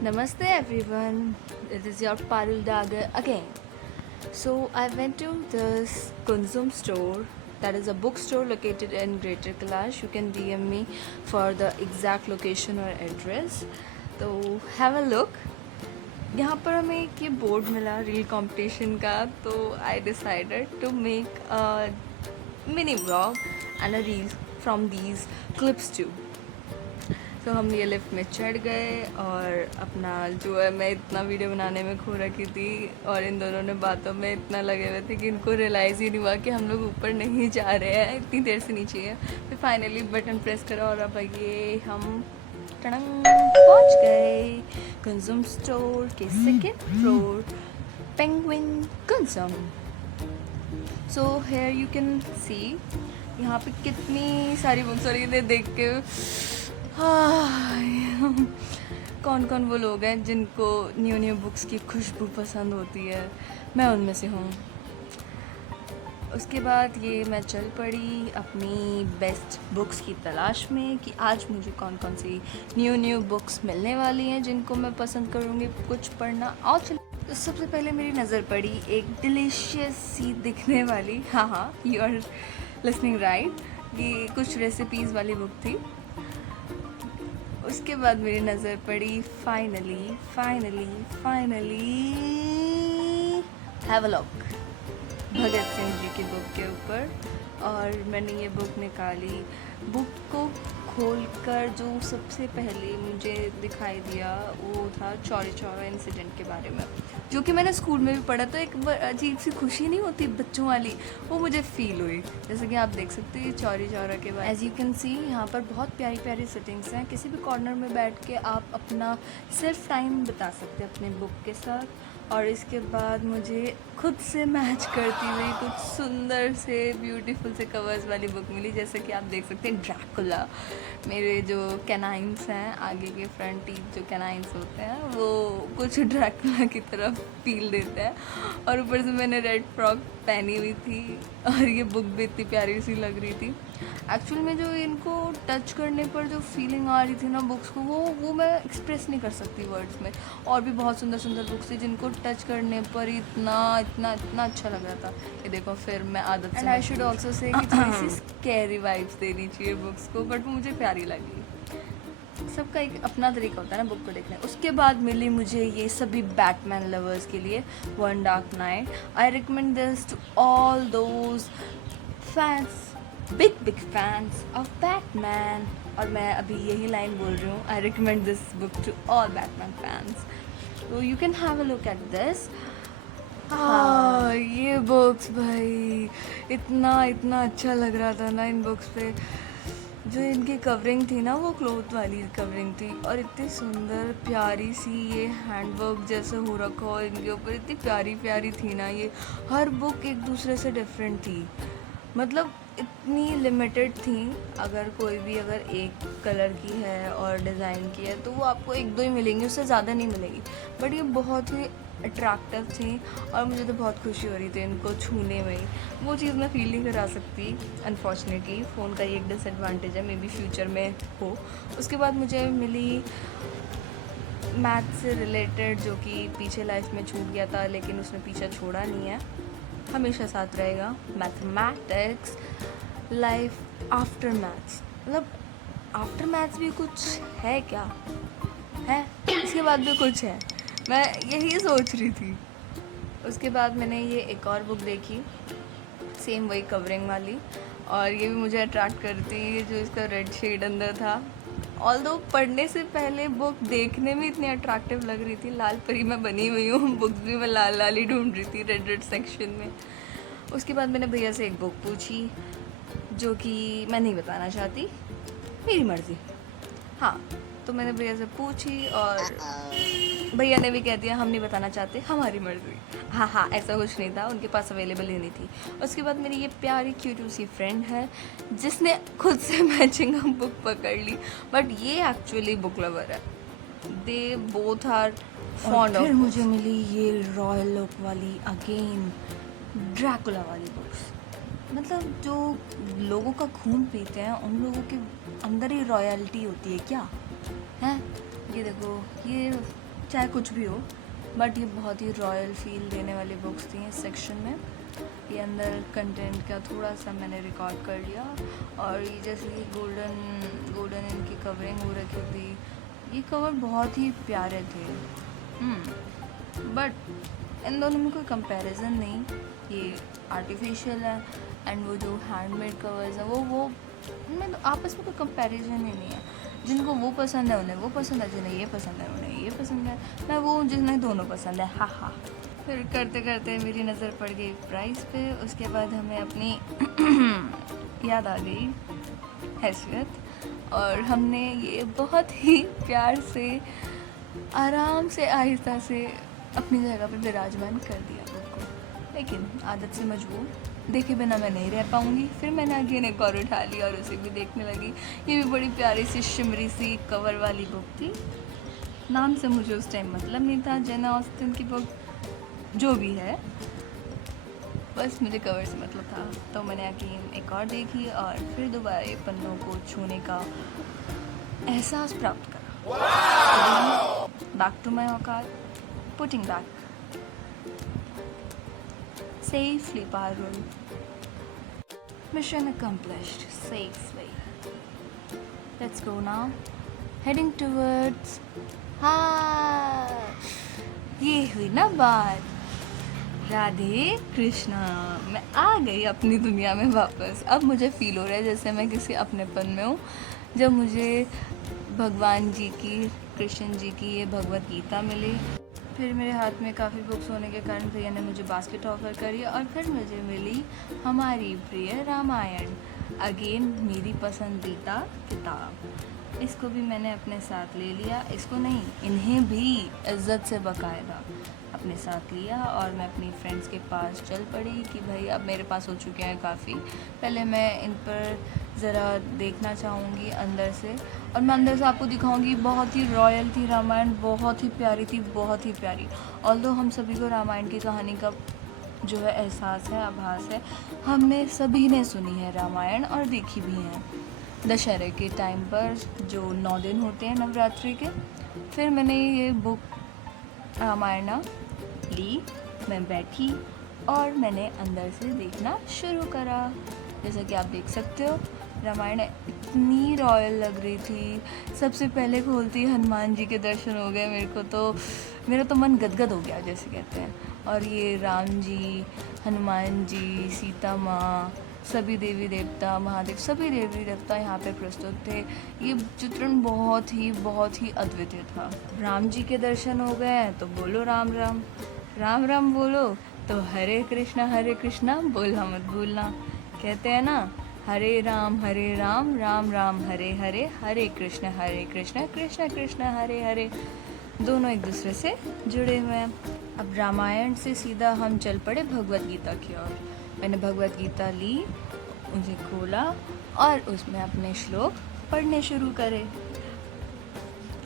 Namaste everyone, it is your Parul Dagar again. So I went to this Kunzum store, that is a bookstore located in Greater Kailash. You can DM me for the exact location or address. तो have a look. यहाँ पर हमें एक ये board मिला reel competition का, तो I decided to make a mini blog and a reel from these clips too. तो हम ये लिफ्ट में चढ़ गए और अपना जो है, मैं इतना वीडियो बनाने में खो रखी थी और इन दोनों ने बातों में इतना लगे हुए थे कि इनको रियलाइज़ ही नहीं हुआ कि हम लोग ऊपर नहीं जा रहे हैं, इतनी देर से नीचे है. फिर फाइनली बटन प्रेस करा और अब ये हम टड़ंग पहुंच गए कुंजुम स्टोर के second floor, penguin Kunzum. So here you can see यहाँ पे कितनी सारी बुक्स और ये देख के कौन कौन वो लोग हैं जिनको न्यू बुक्स की खुशबू पसंद होती है. मैं उनमें से हूँ. उसके बाद ये मैं चल पड़ी अपनी बेस्ट बुक्स की तलाश में कि आज मुझे कौन कौन सी न्यू बुक्स मिलने वाली हैं जिनको मैं पसंद करूँगी कुछ पढ़ना. और चल, तो सबसे पहले मेरी नज़र पड़ी एक डिलीशियस सी दिखने वाली, हाँ यू आर लिसनिंग राइट, ये कुछ रेसिपीज़ वाली बुक थी. उसके बाद मेरी नज़र पड़ी finally have a look Bhagat Singh ji की बुक के ऊपर. और मैंने ये बुक निकाली. बुक को खोलकर जो सबसे पहले मुझे दिखाई दिया वो था चौरी चौरा इंसिडेंट के बारे में, जो कि मैंने स्कूल में भी पढ़ा. तो एक अजीब सी खुशी नहीं होती बच्चों वाली, वो मुझे फील हुई. जैसे कि आप देख सकते हैं चौरी चौरा के बाद एज यू कैन सी यहाँ पर बहुत प्यारी प्यारी सेटिंग्स हैं. किसी भी कॉर्नर में बैठ के आप अपना सेल्फ टाइम बिता सकते हैं अपने बुक के साथ. और इसके बाद मुझे खुद से मैच करती हुई कुछ सुंदर से ब्यूटीफुल से कवर्स वाली बुक मिली. जैसे कि आप देख सकते हैं ड्रैकुला. मेरे जो कैनाइंस हैं, आगे के फ्रंट टीथ जो कैनाइंस होते हैं, वो कुछ ड्रैकुला की तरफ फील देते हैं. और ऊपर से मैंने रेड फ्रॉक पहनी हुई थी और ये बुक भी इतनी प्यारी सी लग रही थी. एक्चुअल में जो इनको टच करने पर जो फीलिंग आ रही थी ना बुक्स को, वो मैं एक्सप्रेस नहीं कर सकती वर्ड्स में. और भी बहुत सुंदर सुंदर बुक्स थी जिनको टच करने पर इतना अच्छा लग रहा था. ये देखो, फिर मैं आदत से, and I should also say कि थोड़ी सी स्कैरी वाइब्स देनी चाहिए बुक्स को, बट वो मुझे प्यारी लगी. सबका एक अपना तरीका होता है ना बुक को देखने. उसके बाद मिली मुझे ये सभी बैटमैन लवर्स के लिए one dark knight. I recommend this to all those fans, big fans of Batman. और मैं अभी यही लाइन बोल रही हूँ, I recommend this book to all Batman fans. तो you can have a look at this. हाँ, ये बुक्स भाई इतना अच्छा लग रहा था ना इन बुक्स पे. जो इनकी कवरिंग थी ना, वो क्लॉथ वाली कवरिंग थी और इतनी सुंदर प्यारी सी ये हैंडवर्क जैसे हो रखा हो इनके ऊपर, इतनी प्यारी थी ना. ये हर बुक एक दूसरे से डिफरेंट थी, मतलब इतनी लिमिटेड थी. अगर कोई भी अगर एक कलर की है और डिज़ाइन की है तो वो आपको एक दो ही मिलेंगी, उससे ज़्यादा नहीं मिलेगी. बट ये बहुत ही अट्रैक्टिव थी और मुझे तो बहुत खुशी हो रही थी इनको छूने में. वो चीज़ मैं फील नहीं करा सकती अनफॉर्चुनेटली. फ़ोन का ये एक डिसएडवांटेज है, मे बी फ्यूचर में हो. उसके बाद मुझे मिली मैथ से रिलेटेड, जो कि पीछे लाइफ में छूट गया था लेकिन उसने पीछा छोड़ा नहीं है, हमेशा साथ रहेगा. Mathematics, life after maths. मतलब आफ्टर मैथ्स भी कुछ है क्या है, इसके बाद भी कुछ है, मैं यही सोच रही थी. उसके बाद मैंने ये एक और बुक देखी, सेम वही कवरिंग वाली, और ये भी मुझे अट्रैक्ट करती है जो इसका रेड शेड अंदर था. ऑल्दो पढ़ने से पहले बुक देखने में इतनी अट्रैक्टिव लग रही थी. लाल परी मैं बनी हुई हूँ, बुक्स भी मैं लाल ही ढूंढ रही थी रेड सेक्शन में. उसके बाद मैंने भैया से एक बुक पूछी जो कि मैं नहीं बताना चाहती, मेरी मर्ज़ी. हाँ, तो मैंने भैया से पूछी और भैया ने भी कह दिया हम नहीं बताना चाहते, हमारी मर्ज़ी. हाँ, ऐसा कुछ नहीं था, उनके पास अवेलेबल ही नहीं थी. उसके बाद मेरी ये प्यारी क्यूट सी फ्रेंड है जिसने खुद से मैचिंग बुक पकड़ ली, बट ये एक्चुअली बुक लवर है. They both are fond of. फिर मुझे मिली ये रॉयल लुक वाली अगेन ड्रैकुला वाली बुक्स. मतलब जो लोगों का खून पीते हैं उन लोगों के अंदर ही रॉयल्टी होती है क्या है. ये देखो, ये चाहे कुछ भी हो, बट ये बहुत ही रॉयल फील देने वाली बुक्स थी इस सेक्शन में। ये अंदर कंटेंट का थोड़ा सा मैंने रिकॉर्ड कर लिया। और ये जैसे कि गोल्डन इनकी कवरिंग हो रखी थी, ये कवर बहुत ही प्यारे थे। बट इन दोनों में कोई कंपैरिजन नहीं, ये आर्टिफिशियल है एंड वो जो हैंडमेड कवर्स हैं वो उनमें तो आपस में कोई कंपैरिजन ही नहीं है। जिनको वो पसंद है उन्हें वो पसंद है, जिन्हें ये पसंद है उन्हें ये पसंद है। मैं वो हूँ जिन्हें दोनों पसंद है, हा। फिर करते करते मेरी नज़र पड़ गई प्राइस पे। उसके बाद हमें अपनी याद आ गई हैसियत, और हमने ये बहुत ही प्यार से आराम से आहिस्ता से अपनी जगह पे विराजमान कर दिया बुक को। लेकिन आदत से मजबूर, देखे बिना मैं नहीं रह पाऊँगी। फिर मैंने अगेन एक और उठा लिया और उसे भी देखने लगी। ये भी बड़ी प्यारी सी शिमरी सी कवर वाली बुक थी। नाम से मुझे उस टाइम मतलब नहीं था, जेन ऑस्टिन की बुक जो भी है, बस मुझे कवर से मतलब था। तो मैंने अगेन एक और देखी और फिर दोबारा ये पन्नों को छूने का एहसास प्राप्त करा। बैक टू माई औकात, putting back safely Parul. Mission accomplished safely. Let's go now. Heading towards ये हुई ना बात। राधे कृष्णा, मैं आ गई अपनी दुनिया में वापस। अब मुझे फील हो रहा है जैसे मैं किसी अपनेपन में हूँ। जब मुझे भगवान जी की, कृष्ण जी की ये भगवत गीता मिली, फिर मेरे हाथ में काफ़ी बुक्स होने के कारण भैया ने मुझे बास्केट ऑफर करी, और फिर मुझे मिली हमारी प्रिय रामायण, अगेन मेरी पसंदीदा किताब। इसको भी मैंने अपने साथ ले लिया। इसको नहीं, इन्हें भी इज़्ज़त से बाकायदा अपने साथ लिया और मैं अपनी फ्रेंड्स के पास चल पड़ी कि भाई अब मेरे पास हो चुके हैं काफ़ी। पहले मैं इन पर ज़रा देखना चाहूँगी अंदर से, और मैं अंदर से आपको दिखाऊंगी। बहुत ही रॉयल थी रामायण, बहुत ही प्यारी थी, बहुत ही प्यारी। ऑल्दो हम सभी को रामायण की कहानी का जो है एहसास है, आभास है, हमने सभी ने सुनी है रामायण और देखी भी है। दशहरे के टाइम पर जो 9 दिन होते हैं नवरात्रि के, फिर मैंने ये बुक रामायण ली, मैं बैठी और मैंने अंदर से देखना शुरू करा। जैसा कि आप देख सकते हो, रामायण इतनी रॉयल लग रही थी। सबसे पहले खोलती हनुमान जी के दर्शन हो गए मेरे को, तो मेरा तो मन गदगद हो गया जैसे कहते हैं। और ये राम जी, हनुमान जी, सीता माँ, सभी देवी देवता, महादेव, सभी देवी देवता यहाँ पे प्रस्तुत थे। ये चित्रण बहुत ही अद्वितीय था। राम जी के दर्शन हो गए तो बोलो राम राम, राम राम बोलो तो हरे कृष्णा बोलना मत भूलना। कहते हैं ना, हरे राम राम राम हरे हरे, हरे कृष्ण कृष्ण कृष्ण हरे हरे, दोनों एक दूसरे से जुड़े हुए हैं। अब रामायण से सीधा हम चल पड़े भगवत गीता की ओर। मैंने भगवत गीता ली, उसे खोला और उसमें अपने श्लोक पढ़ने शुरू करे।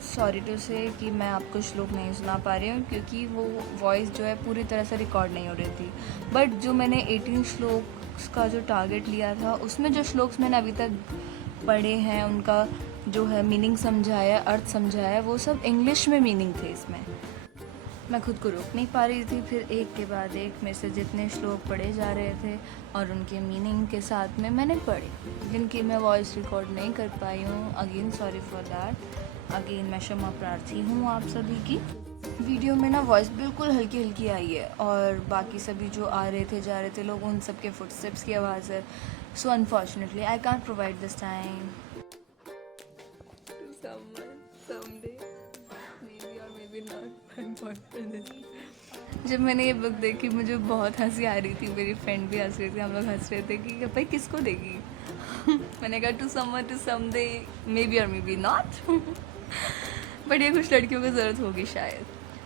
सॉरी टू से कि मैं आपको श्लोक नहीं सुना पा रही हूँ, क्योंकि वो वॉइस जो है पूरी तरह से रिकॉर्ड नहीं हो रही थी। बट जो मैंने 18 श्लोक्स का जो टारगेट लिया था, उसमें जो श्लोक्स मैंने अभी तक पढ़े हैं, उनका जो है मीनिंग समझाया, अर्थ समझाया, वो सब इंग्लिश में मीनिंग थे। इसमें मैं खुद को रोक नहीं पा रही थी। फिर एक के बाद एक मेरे से जितने श्लोक पढ़े जा रहे थे और उनके मीनिंग के साथ में मैंने पढ़े, जिनकी मैं वॉइस रिकॉर्ड नहीं कर पाई हूँ। Again sorry for that. Again मैं क्षमा प्रार्थी हूँ आप सभी की। वीडियो में ना वॉइस बिल्कुल हल्की हल्की आई है, और बाकी सभी जो आ रहे थे जा रहे थे लोग, उन सब के फुटस्टेप्स की आवाज़ है। So unfortunately I can't provide this time to someone someday, maybe or maybe not, my boyfriend. जब मैंने ये बुक देखी मुझे बहुत हंसी आ रही थी, मेरी फ्रेंड भी हंस रही थी, हम लोग हंस रहे थे कि भाई किसको देगी। मैंने कहा to someone to someday, maybe or maybe not. But ये कुछ लड़कियों को ज़रूरत होगी शायद।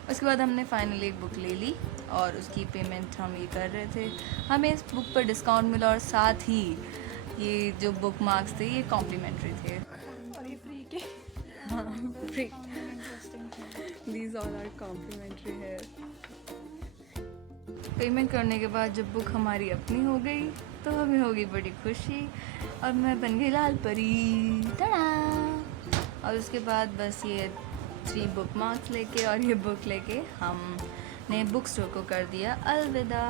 उसके बाद हमने फाइनली एक बुक ले ली और उसकी पेमेंट हम ये कर रहे थे। हमें इस बुक पर डिस्काउंट मिला और साथ ही ये जो बुक मार्क्स थे ये कॉम्प्लीमेंट्री थे। और ये फ्री के, हाँ free, these all are complimentary है। पेमेंट करने के बाद जब बुक हमारी अपनी हो गई तो हमें हो गई बड़ी खुशी और मैं बन गई लाल परी, टड़ा। और उसके बाद बस ये 3 बुक मार्क्स लेके और ये बुक लेके हमने बुक स्टोर को कर दिया अलविदा।